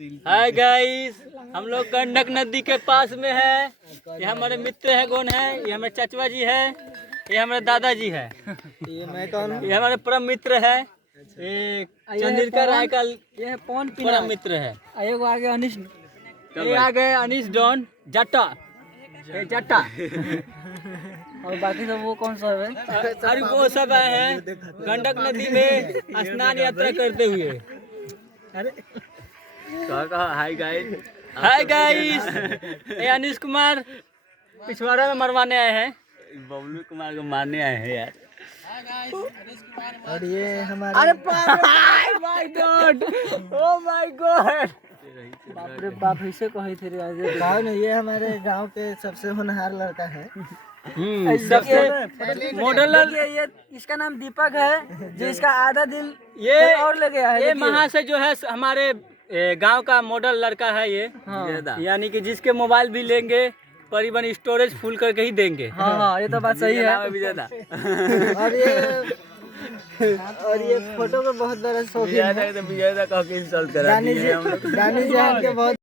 Hi guys, हम लोग गंडक नदी के पास में है। ये हमारे मित्र है, कौन है? ये हमारे चचवा जी है, ये हमारे दादाजी है। ये मैं कौन हूँ? ये हमारे परम मित्र है। ये चंद्रिका राय का ये कौन परम मित्र है। एगो आगे अनिश, ये आ गए अनीश डॉन जट्टा, ये जट्टा। और बाकी सब वो कौन सा है? अरे वो सब आए हैं गंडक नदी में स्नान यात्रा करते हुए। अरे हाय गाइस, हाय गाइस। ये अनीश कुमार पिछवाड़ा में मरवाने आए हैं, बबलू कुमार को मारने आए हैं यार। और ये हमारे my God, oh my God, बाप रे बाप, ऐसे कही थे गाँव में। ये हमारे गांव के सबसे होनहार लड़का है। सबसे मॉडल। ये इसका नाम दीपक है, जो इसका आधा दिल ये और ले गया है। ये महा से जो है हमारे गांव का मॉडल लड़का है ये। हाँ। यानी कि जिसके मोबाइल भी लेंगे करीबन स्टोरेज फुल करके ही देंगे। हाँ, ये तो बात सही है। और ये फोटो का बहुत बड़ा शौकीन है। विजय दा कह के इंसल्ट करा दिए हम लोग। दानी जी के बहुत